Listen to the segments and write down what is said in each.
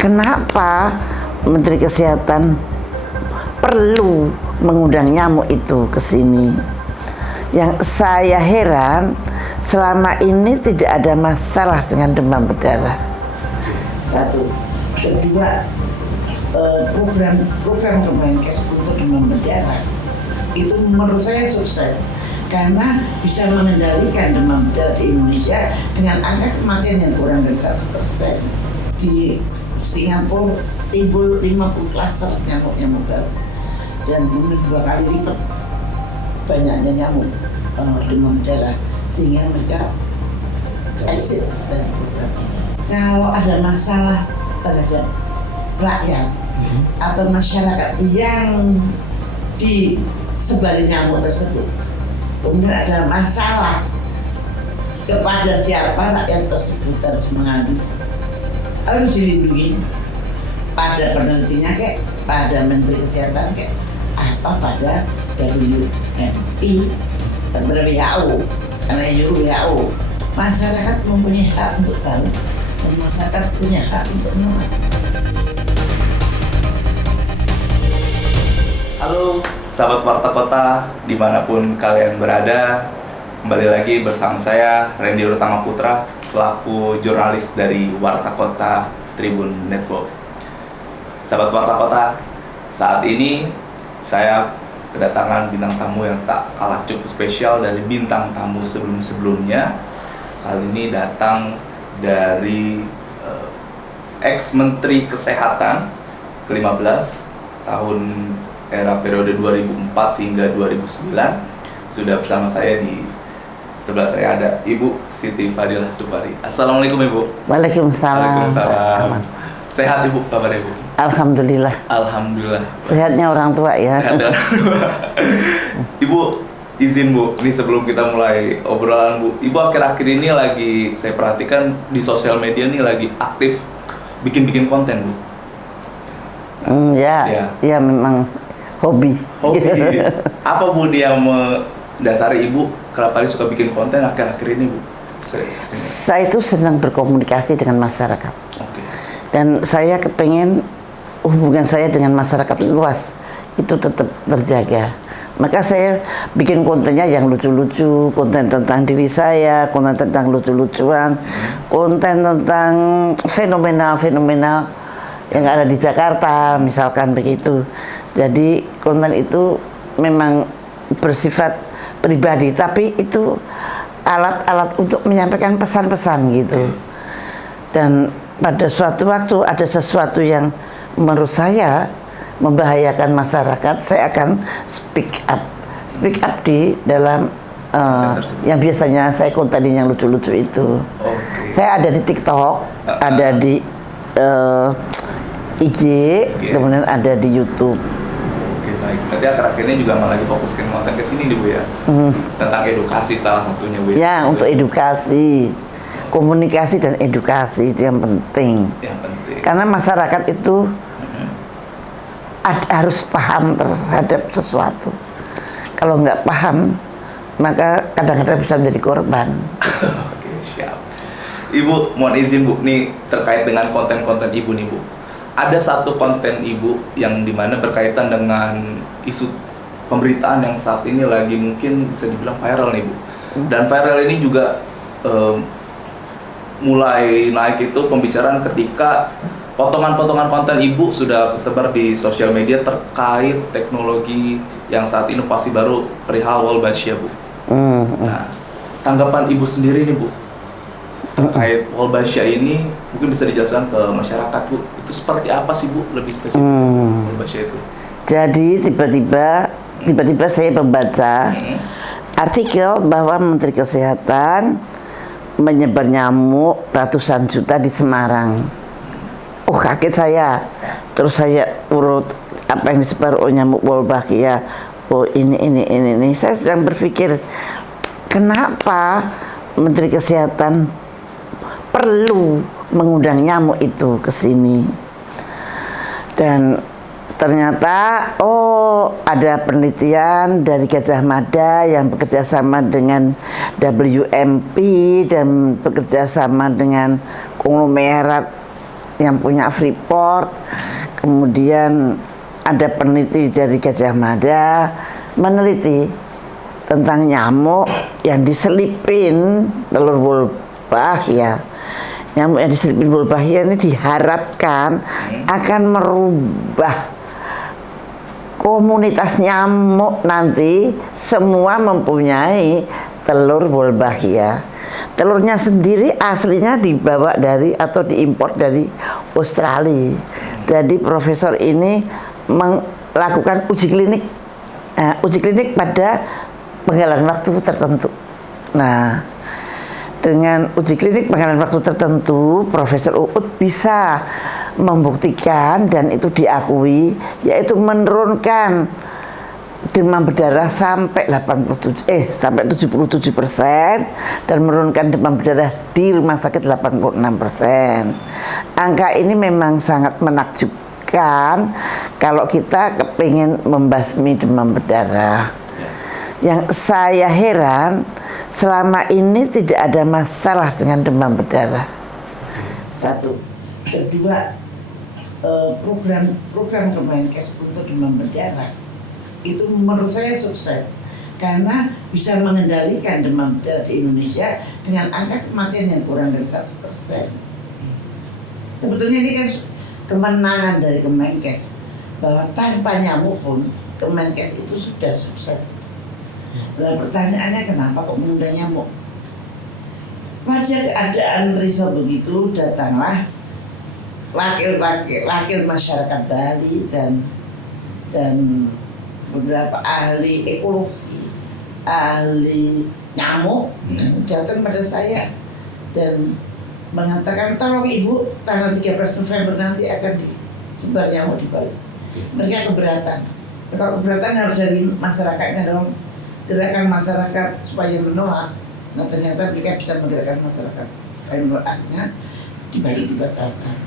kenapa Menteri Kesehatan perlu mengundang nyamuk itu ke sini. Yang saya heran, selama ini tidak ada masalah dengan demam berdarah. Satu, kedua, program Kemenkes untuk demam berdarah itu menurut saya sukses karena bisa mengendalikan demam berdarah di Indonesia dengan angka kematian yang kurang dari 1%. Di Singapura timbul 50 klaster nyamuk-nyamuk baru dan kemudian 2 kali lipat banyaknya nyamuk demam berdarah sehingga mereka exit dari program. Kalau ada masalah terhadap rakyat atau masyarakat yang disebari nyamuk tersebut, kemudian ada masalah kepada siapa rakyat tersebut harus mengadu, harus dilindungi pada penelitinya pada Menteri Kesehatan apa pada WMI dan pada WHO, karena WHO masyarakat mempunyai hak untuk tahu dan masyarakat punya hak untuk menolak. Halo sahabat Warta Kota dimanapun kalian berada, kembali lagi bersama saya Randy Rutama Putra selaku jurnalis dari Warta Kota Tribun Network. Sahabat Warta Kota, saat ini saya kedatangan bintang tamu yang tak kalah cukup spesial dari bintang tamu sebelum-sebelumnya. Kali ini datang dari ex-Menteri Kesehatan ke-15 tahun era periode 2004 hingga 2009. Sudah bersama saya, di sebelah saya ada Ibu Siti Fadilah Supari. Assalamualaikum Ibu. Waalaikumsalam. Waalaikumsalam. Sehat Ibu, kabar Ibu? Alhamdulillah. Alhamdulillah. Sehatnya orang tua ya. Sehat orang tua. Ibu, izin Bu, ini sebelum kita mulai obrolan Bu, Ibu akhir-akhir ini lagi saya perhatikan di sosial media nih lagi aktif bikin-bikin konten Bu. Ya memang hobi. Apa Bu yang mendasari Ibu kerap kali suka bikin konten akhir-akhir ini Bu? Saya itu senang berkomunikasi dengan masyarakat. Oke. Dan saya kepengen hubungan saya dengan masyarakat luas itu tetap terjaga. Maka saya bikin kontennya yang lucu-lucu, konten tentang diri saya, konten tentang lucu-lucuan, konten tentang fenomena-fenomena yang ada di Jakarta, misalkan begitu. Jadi konten itu memang bersifat pribadi, tapi itu alat-alat untuk menyampaikan pesan-pesan gitu. Dan pada suatu waktu ada sesuatu yang menurut saya membahayakan masyarakat, saya akan speak up di dalam yang biasanya saya kontenin yang lucu-lucu itu. Saya ada di TikTok, ada di IG, kemudian ada di YouTube. Oke, baik. Berarti akhir-akhir ini juga malah difokuskan konten ke sini nih Bu ya. Tentang edukasi salah satunya Bu. Ya, untuk edukasi. Komunikasi dan edukasi itu yang penting. Yang penting. Karena masyarakat itu harus paham terhadap sesuatu. Kalau nggak paham, maka kadang-kadang bisa menjadi korban. Oke, siap. Ibu, mohon izin Bu, nih terkait dengan konten-konten Ibu nih Bu. Ada satu konten Ibu yang dimana berkaitan dengan isu pemberitaan yang saat ini lagi mungkin bisa dibilang viral nih Bu. Dan viral ini juga mulai naik itu pembicaraan ketika potongan-potongan konten Ibu sudah tersebar di sosial media terkait teknologi yang saat inovasi baru perihal Wolbachia Bu. Nah, tanggapan Ibu sendiri nih Bu terkait Wolbachia ini mungkin bisa dijelaskan ke masyarakat Bu, itu seperti apa sih Bu lebih spesifik Wolbachia itu? Jadi tiba-tiba saya membaca artikel bahwa Menteri Kesehatan menyebar nyamuk ratusan juta di Semarang. Oh, kaget saya. Terus saya urut apa yang disebar, oh nyamuk Wolbachia. Oh ini. Saya sedang berpikir kenapa Menteri Kesehatan perlu mengundang nyamuk itu ke sini. Dan ternyata ada penelitian dari Gajah Mada yang bekerja sama dengan WMP dan bekerja sama dengan konglomerat yang punya Freeport, kemudian ada peneliti dari Gajah Mada meneliti tentang nyamuk yang diselipin telur Wolbachia. Nyamuk yang diselipin Wolbachia ini diharapkan akan merubah komunitas nyamuk nanti semua mempunyai telur Wolbachia. Telurnya sendiri aslinya dibawa dari atau diimpor dari Australia. Jadi profesor ini melakukan uji klinik pada penggalan waktu tertentu. Nah, dengan uji klinik penggalan waktu tertentu, Profesor Uut bisa membuktikan dan itu diakui, yaitu menurunkan demam berdarah sampai 77% dan menurunkan demam berdarah di rumah sakit 86%. Angka ini memang sangat menakjubkan kalau kita kepingin membasmi demam berdarah. Yang saya heran, selama ini tidak ada masalah dengan demam berdarah. Satu. Kedua, program Kemenkes untuk demam berdarah itu menurut saya sukses karena bisa mengendalikan demam berdarah di Indonesia dengan angka kematian yang kurang dari 1%. Sebetulnya ini kan kemenangan dari Kemenkes bahwa tanpa nyamuk pun Kemenkes itu sudah sukses. Nah, pertanyaannya kenapa kok menunda nyamuk? Pada keadaan risau begitu datanglah wakil masyarakat Bali dan beberapa ahli ekologi, ahli nyamuk datang pada saya dan mengatakan tolong ibu tanggal 13 November nanti akan disebar nyamuk di Bali. Mereka keberatan. Kalau keberatan harus dari masyarakatnya dong, gerakan masyarakat supaya menolak. Nah ternyata mereka bisa menggerakkan masyarakat supaya menolaknya di Bali dibatalkan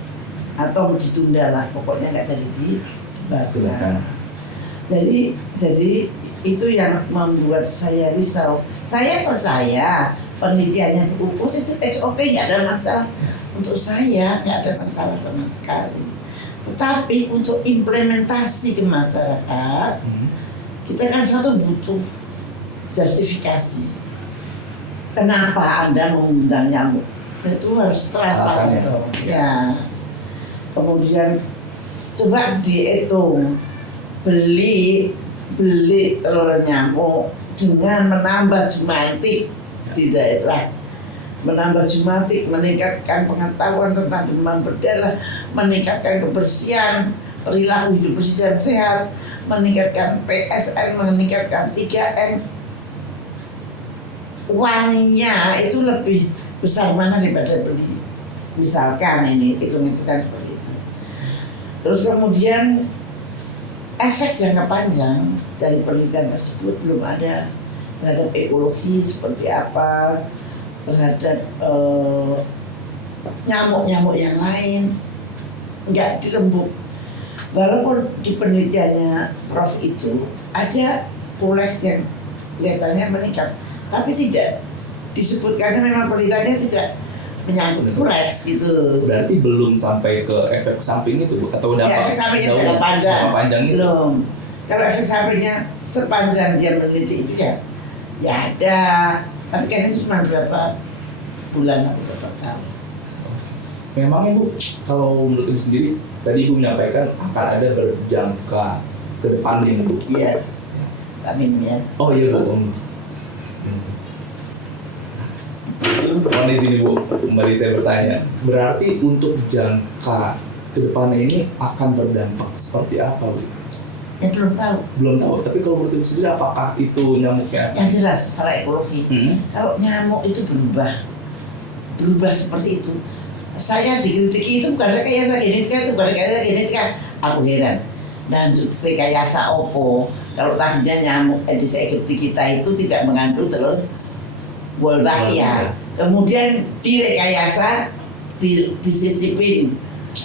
atau ditunda lah, pokoknya nggak jadi disebarkan. Jadi itu yang membuat saya risau. Saya percaya penelitiannya UUT itu SOP nggak ada masalah. Untuk saya nggak ada masalah sama sekali. Tetapi untuk implementasi ke masyarakat, kita kan satu butuh justifikasi. Kenapa Anda mengundang nyamuk? Itu harus transparan dong. Ya. Kemudian coba dihitung. Beli telur nyamuk dengan menambah jumantik di daerah, menambah jumantik, meningkatkan pengetahuan tentang demam berdarah, meningkatkan kebersihan, perilaku hidup bersih dan sehat, meningkatkan PSN, meningkatkan 3M. Uangnya itu lebih besar mana daripada beli. Misalkan ini hitung-hitungan seperti itu. Terus kemudian efek jangka panjang dari penelitian tersebut belum ada terhadap ekologi seperti apa, terhadap nyamuk-nyamuk yang lain nggak dirembuk. Walaupun di penelitiannya Prof itu ada pules yang kelihatannya meningkat, tapi tidak disebut karena memang penelitiannya tidak menyangkut pules gitu. Berarti belum sampai ke efek samping itu, Bu? Atau udah? Ya, efek sampingnya jangka panjang itu? belum. Kalau efek sampingnya sepanjang dia meneliti itu ya ada. Tapi kan itu cuma berapa bulan atau berapa tahun. Memangnya Bu, kalau menurut Ibu sendiri, tadi Ibu menyampaikan akan ada berjangka ke depannya Bu. Iya, amin ya. Oh iya Bu. Mohon izin Bu, kembali saya bertanya. Berarti untuk jangka ke depannya ini akan berdampak seperti apa Bu? Ya belum tahu. Belum tahu, tapi kalau menurut Ibu sendiri apakah itu nyamuknya? Yang jelas secara ekologi, kalau nyamuk itu berubah seperti itu. Saya dikritiki itu bukan rekayasa genetika, itu bukan rekayasa genetika. Aku heran. Dan rekayasa opo? Kalau tadinya nyamuk Aedes aegypti kita itu tidak mengandung telur Wolbachia. Kemudian direkayasa, disisipin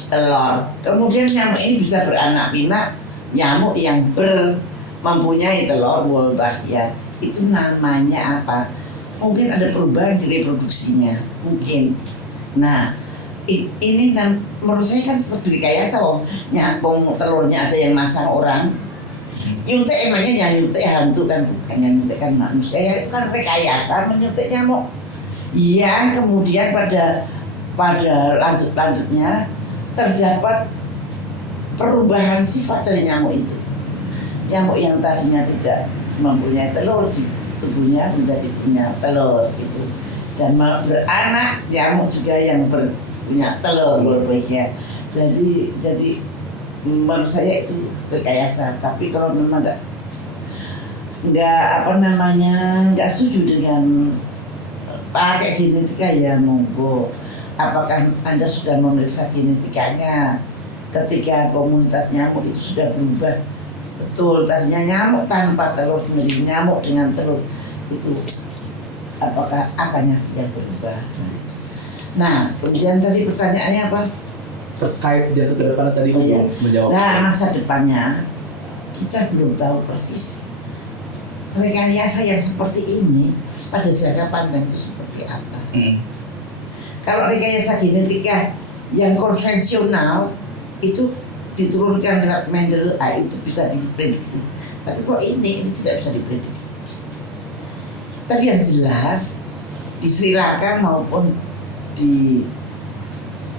telur. Kemudian nyamuk ini bisa beranak pinak. Nyamuk yang mempunyai telur Wolbachia itu namanya apa? Mungkin ada perubahan di reproduksinya, mungkin. Nah, ini menurut saya kan tetap direkayasa, nyambung telurnya aja yang masang orang. Nyuntik emangnya yang nyuntik hantu kan, bukan yang nyuntik kan manusia, itu kan rekayasa menyuntik nyamuk. Yang kemudian pada lanjutnya terdapat perubahan sifat dari nyamuk itu. Nyamuk yang tadinya tidak mempunyai telur di tubuhnya menjadi punya telur gitu. Dan beranak nyamuk juga yang punya telur berbaiknya. Jadi menurut saya itu rekayasa. Tapi kalau memang nggak setuju dengan pakai genetika, ya monggo. Apakah Anda sudah memeriksa genetikanya ketika komunitas nyamuk itu sudah berubah? Betul, tadinya nyamuk tanpa telur menjadi nyamuk dengan telur, itu apakah apanya yang berubah? Nah, kemudian tadi pertanyaannya apa? Terkait jatuh ke depan tadi menjawab. Nah, masa depannya kita belum tahu persis rekayasa yang seperti ini pada jangka panjang itu seperti apa. Kalau rekayasa genetika yang konvensional itu diturunkan lewat Mendel, itu bisa diprediksi. Tapi kok ini tidak bisa diprediksi. Tapi yang jelas di Sri Lanka maupun di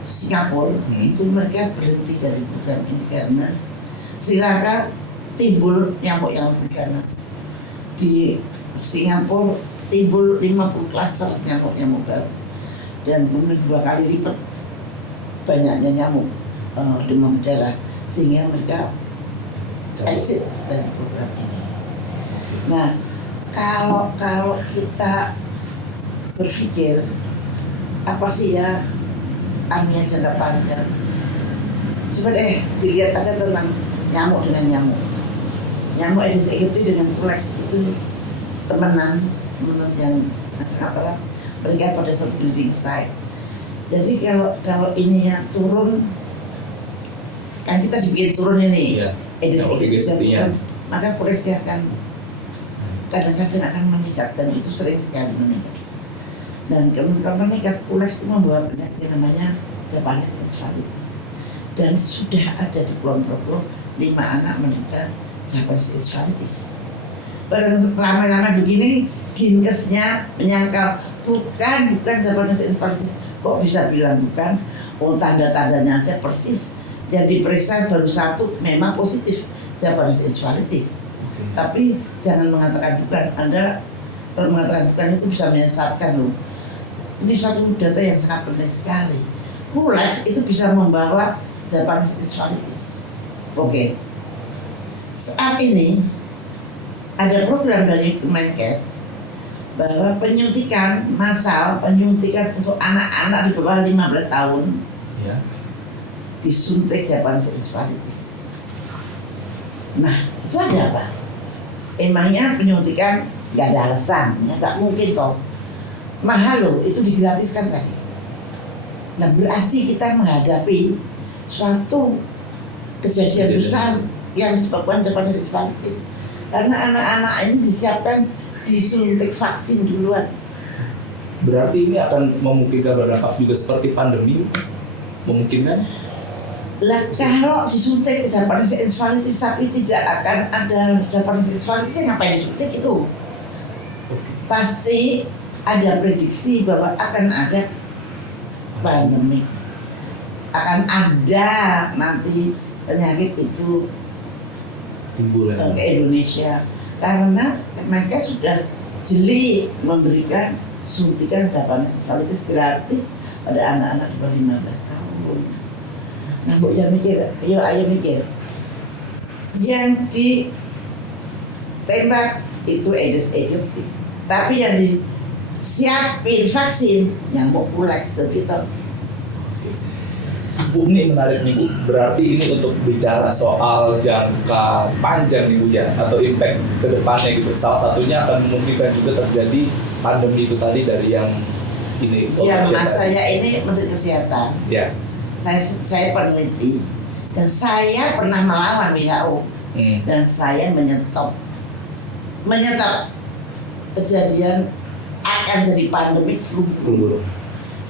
Singapura itu mereka berhenti dari program ini karena Sri Lanka timbul nyamuk yang lebih ganas. Di Singapura timbul 50 klaster nyamuk-nyamuk baru, dan kemudian 2 kali lipat banyaknya nyamuk demam berdarah, sehingga mereka exit dari program ini. Nah, kalau kita berpikir apa sih ya anunya jangka panjang, coba deh dilihat aja tentang nyamuk dengan nyamuk. Nyamuk Aedes aegypti dengan Pulex itu temenan yang sangat erat, mereka pada satu breeding site. Jadi kalau ini ya turun, kan kita dibikin turun ini Aedes aegypti, maka Pulex akan kadang-kadang akan meningkat, dan itu sering sekali meningkat. Dan kemudian meningkat, Pulex itu membawa penyakit yang namanya Japanese encephalitis, dan sudah ada di Kulon Progo 5 anak menderita Japanese encephalitis. Lama-lama begini Dinkesnya menyangkal bukan Japanese encephalitis. Kok bisa bilang bukan? Oh, tanda-tandanya aja persis. Yang diperiksa baru 1 memang positif Japanese encephalitis. Tapi jangan mengatakan bukan. Anda kalau mengatakan bukan itu bisa menyesatkan loh. Ini suatu data yang sangat penting sekali. Pulex itu bisa membawa Japanese encephalitis. Oke. Saat ini ada program dari Kemenkes bahwa penyuntikan massal, penyuntikan untuk anak-anak di bawah 15 tahun disuntik Japanese encephalitis. Nah, itu ada apa? Emangnya penyuntikan nggak ada alasan, ya nggak mungkin toh. Mahal loh, itu digratiskan tadi. Nah, berarti kita menghadapi suatu kejadian besar yang disebabkan Japanese encephalitis, karena anak-anak ini disiapkan disuntik vaksin duluan. Berarti ini akan memungkinkan berdampak juga seperti pandemi, memungkinkan? Lah, kalau disuntik Japanese encephalitis tapi tidak akan ada Japanese encephalitis, ngapain disuntik itu? Pasti ada prediksi bahwa akan ada pandemi, akan ada nanti penyakit itu timbul ke Indonesia, karena mereka sudah jeli memberikan suntikan Japanese encephalitis gratis pada anak-anak di bawah 15 tahun. Nah, Bu, jangan mikir, ayo mikir. Yang ditembak itu Aedes aegypti, tapi yang disiapin vaksin nyamuk Pulex terbitar. Bu, ini menarik nih Bu, berarti ini untuk bicara soal jangka panjang nih Bu ya, atau impact ke depannya gitu. Salah satunya akan memungkinkan juga terjadi pandemi itu tadi dari yang ini. Ya, mas saya ini Menteri Kesehatan. Ya. Saya peneliti dan saya pernah melawan WHO dan saya menyetop kejadian akan jadi pandemi flu.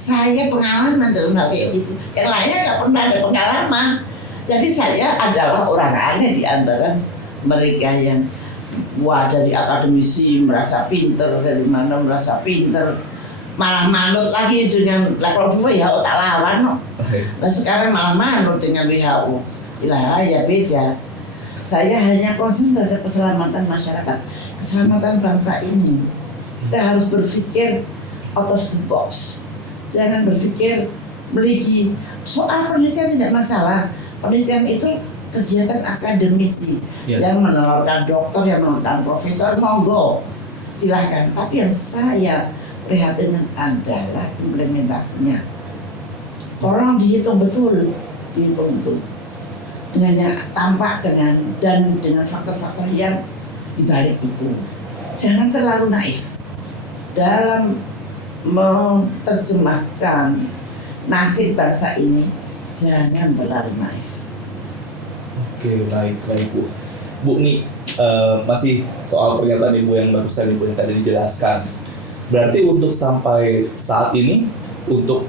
saya pengalaman dalam hal kayak gitu. Yang lainnya nggak pernah ada pengalaman. Jadi saya adalah orang aneh di antara mereka yang wah dari akademisi merasa pinter, dari mana merasa pinter, malah manut lagi dengan lah kalau dulu WHO tak lawan no. Nah sekarang malah manut dengan WHO. Lah ya beda. Saya hanya konsen terhadap keselamatan masyarakat, keselamatan bangsa ini. Kita harus berpikir out of the box. Jangan berpikir meligi. Soal penelitian tidak masalah. Penelitian itu kegiatan akademisi yang menelurkan dokter, yang menelurkan profesor, monggo silahkan. Tapi yang saya prihatin adalah implementasinya. Tolong dihitung betul, dengan tampak dengan faktor-faktor yang dibalik itu. Jangan terlalu naif dalam menerjemahkan nasib bangsa ini. Jangan terlalu naif. Oke, baik Bu. Bu nih masih soal pernyataan Ibu yang barusan Ibu yang tadi dijelaskan. Berarti untuk sampai saat ini untuk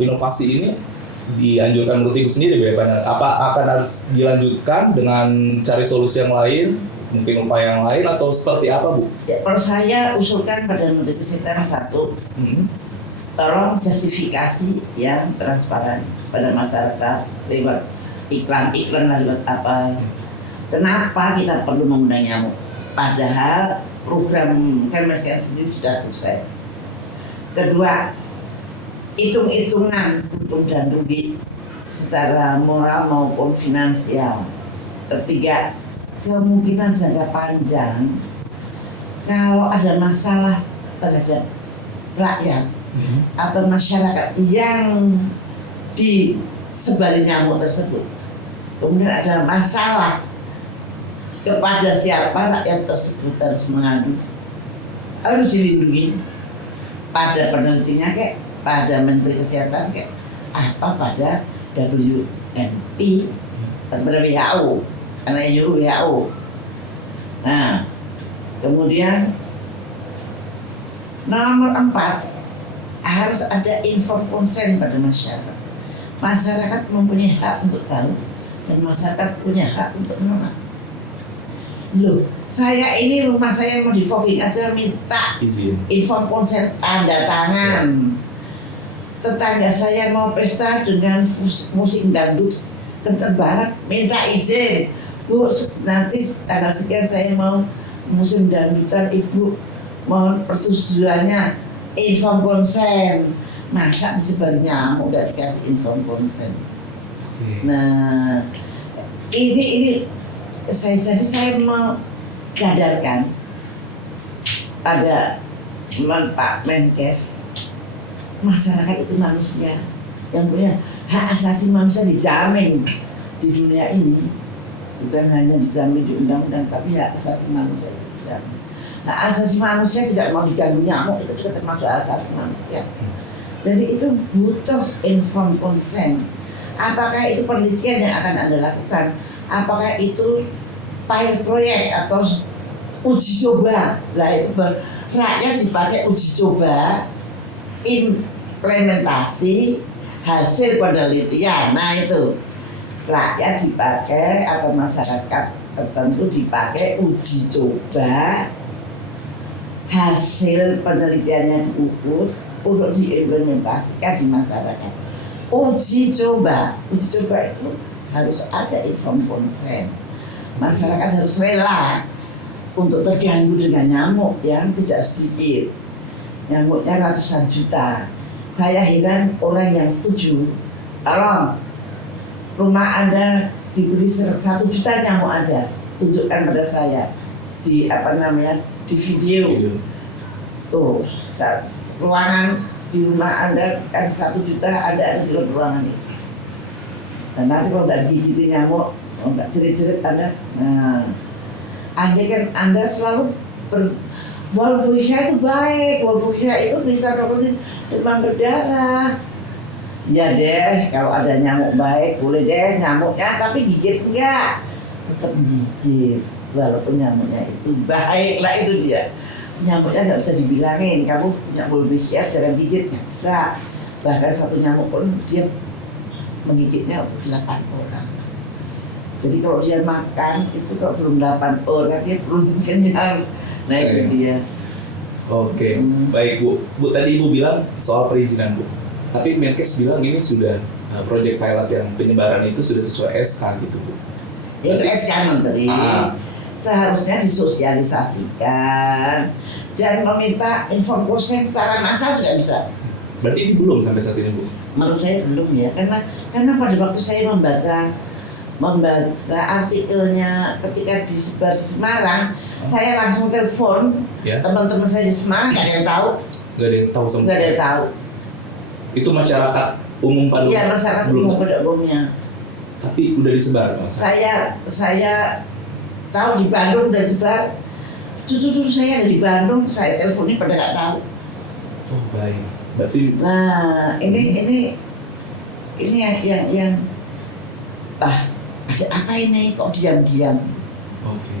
inovasi ini dianjurkan menurut Ibu sendiri bagaimana? Apa akan harus dilanjutkan dengan cari solusi yang lain, mungkin upaya yang lain atau seperti apa Bu? Ya, kalau saya usulkan pada Menteri Kesehatan satu, tolong justifikasi yang transparan pada masyarakat lewat iklan lewat apa? Kenapa kita perlu mengundang nyamuk? Padahal program Kemenkes sendiri sudah sukses. Kedua, hitung-hitungan untung dan rugi secara moral maupun finansial. Ketiga, kemungkinan jangka panjang kalau ada masalah terhadap rakyat atau masyarakat yang disebari nyamuk tersebut, kemudian ada masalah kepada siapa rakyat tersebut harus mengadu, harus dilindungi pada penelitinya kayak pada Menteri Kesehatan kayak apa pada WMP atau pada WHO karena nyuruh WHO. Nah kemudian nomor 4 harus ada informed consent pada masyarakat. Masyarakat mempunyai hak untuk tahu dan masyarakat punya hak untuk menolak. Loh, saya ini rumah saya mau di-fogging aja minta izin, informed consent, tanda tangan. Tetangga saya mau pesta dengan musik dangdut kenceng banget, minta izin. Bu, nanti tanggal sekian saya mau musim dangdutan, Ibu mohon persetujuannya, informed consent. Masa disebar nyamuk gak dikasih informed consent? Nah, ini saya mengadarkan pada Pak Menkes, masyarakat itu manusia yang punya hak asasi manusia dijamin di dunia ini, bukan hanya dijamin di undang-undang, tapi hak asasi manusia itu dijamin. Hak asasi manusia tidak mau diganggu nyamuk, itu juga termasuk hak asasi manusia. Jadi itu butuh informed consent. Apakah itu penelitian yang akan Anda lakukan? Apakah itu pilot proyek atau uji coba? Lah itu rakyat dipakai uji coba, implementasi hasil penelitian. Nah itu rakyat dipakai atau masyarakat tertentu dipakai uji coba hasil penelitian yang diukur untuk diimplementasikan di masyarakat. Uji coba itu harus ada informed consent. Masyarakat harus rela untuk terganggu dengan nyamuk yang tidak sedikit. Nyamuknya ratusan juta. Saya heran orang yang setuju kalau rumah Anda diberi 1 juta nyamuk aja, tunjukkan pada saya di di video. Tuh, ruangan di rumah Anda kasih 1 juta, ada di ruangan itu. Dan nanti kalau nggak digigitin nyamuk, kalau nggak jerit-jerit Anda, nah, Anda selalu Wolbachia itu baik, Wolbachia itu bisa nurunin demam berdarah. Ya deh, kalau ada nyamuk baik boleh deh nyamuknya, tapi gigit enggak, tetap gigit walaupun nyamuknya itu baik lah, itu dia. nyamuknya nggak bisa dibilangin, kamu punya bulu besias jangan gigit, nggak bisa. Bahkan satu nyamuk pun dia menggigitnya untuk 8 orang. Jadi kalau dia makan itu kalau belum 8 orang dia belum kenyang. Nah itu dia. Oke, baik Bu. Bu tadi Ibu bilang soal perizinan Bu. Tapi Menkes bilang ini sudah proyek pilot yang penyebaran itu sudah sesuai SK gitu Bu. Itu SK Menteri. Seharusnya disosialisasikan dan meminta informasi secara massal juga bisa. Berarti ini belum sampai saat ini Bu? Menurut saya belum ya, karena pada waktu saya membaca artikelnya ketika disebar di Semarang, saya langsung telepon teman-teman saya di Semarang, nggak ada yang tahu. Nggak ada yang tahu sama Nggak ada yang tahu. Itu masyarakat umum pada Iya, masyarakat umum pada umumnya. Tapi udah disebar Mas? Saya tahu di Bandung udah disebar. Cucu saya ada di Bandung, saya teleponin pada nggak tahu. Oh baik. Berarti. Nah ini yang ada apa ini kok diam-diam. Oke.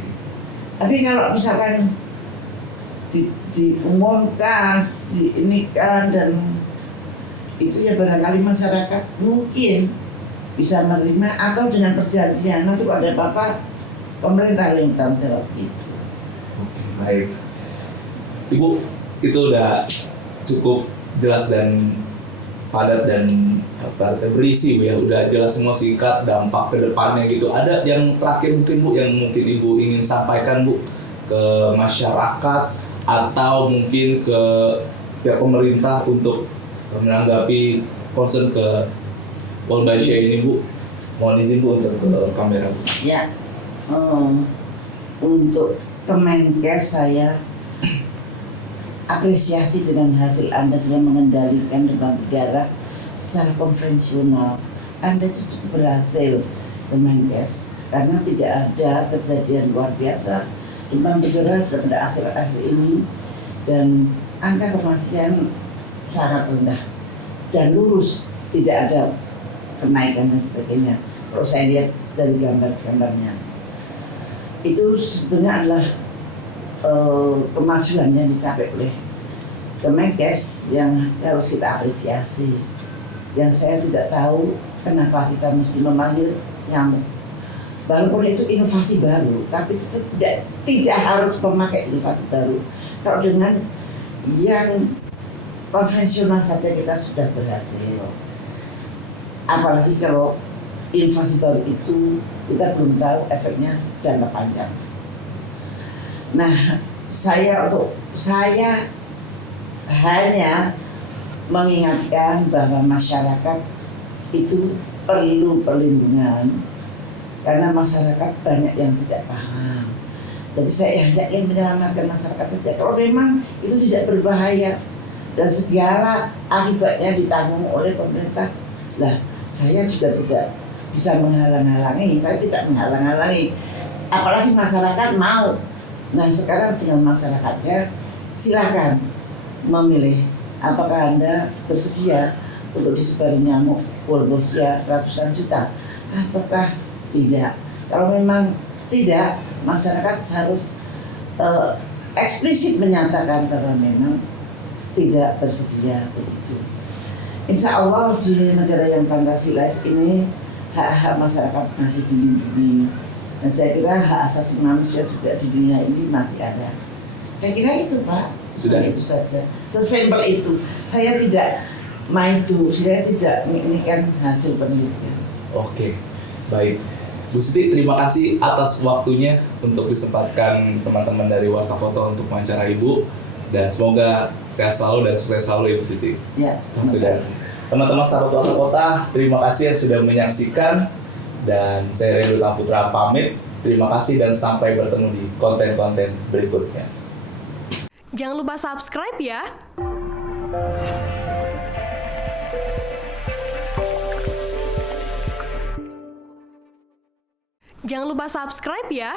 Tapi kalau misalkan diumumkan, diinikan dan itu ya barangkali masyarakat mungkin bisa menerima atau dengan perjanjian nanti kalau ada apa-apa pemerintah yang bertanggung jawab itu. Oke, baik. Ibu itu udah cukup jelas dan padat dan berisi Bu ya, udah jelas semua singkat dampak ke depannya gitu. Ada yang terakhir mungkin Bu yang mungkin Ibu ingin sampaikan Bu ke masyarakat atau mungkin ke pihak pemerintah untuk menanggapi concern ke Polbasia ini Bu? Mohon izin Bu untuk ke kamera Bu. Ya, untuk Kemenkes saya apresiasi dengan hasil Anda dalam mengendalikan demam berdarah secara konvensional. Anda cukup berhasil Kemenkes karena tidak ada kejadian luar biasa demam berdarah pada akhir-akhir ini dan angka kematian sangat rendah dan lurus, tidak ada kenaikan dan sebagainya. Kalau saya lihat dari gambar-gambarnya itu sebetulnya adalah kemajuan yang dicapai oleh Kemenkes yang harus kita apresiasi. Yang saya tidak tahu kenapa kita mesti memanggil nyamuk. Walaupun itu inovasi baru, tapi kita tidak harus memakai inovasi baru. Kalau dengan yang konvensional saja kita sudah berhasil. Apalagi kalau inovasi baru itu kita belum tahu efeknya jangka panjang. Nah, saya hanya mengingatkan bahwa masyarakat itu perlu perlindungan karena masyarakat banyak yang tidak paham. Jadi saya hanya ingin menyelamatkan masyarakat saja. Kalau memang itu tidak berbahaya dan segala akibatnya ditanggung oleh pemerintah, lah saya juga tidak bisa menghalang-halangi. Saya tidak menghalang-halangi. Apalagi masyarakat mau. Nah sekarang tinggal masyarakatnya, silakan memilih apakah Anda bersedia untuk disebarin nyamuk Wolbachia ratusan juta ataukah tidak. Kalau memang tidak, masyarakat harus eksplisit menyatakan bahwa memang tidak bersedia begitu. Insya Allah di negara yang Pancasilais ini hak-hak masyarakat masih dilindungi. Dan saya kira hak asasi manusia juga di dunia ini masih ada. Saya kira itu Pak. Sudah itu saja. Sesimpel itu. Saya tidak saya tidak menginginkan hasil penelitian. Oke, baik. Bu Siti, terima kasih atas waktunya untuk disempatkan teman-teman dari Warta Foto untuk wawancara Ibu. Dan semoga sehat selalu dan sukses selalu ya Bu Siti. Ya, terima kasih. Teman-teman sahabat Warta Kota, terima kasih yang sudah menyaksikan. Dan saya Rendy Urutama Putra pamit. Terima kasih dan sampai bertemu di konten-konten berikutnya. Jangan lupa subscribe ya. Jangan lupa subscribe ya.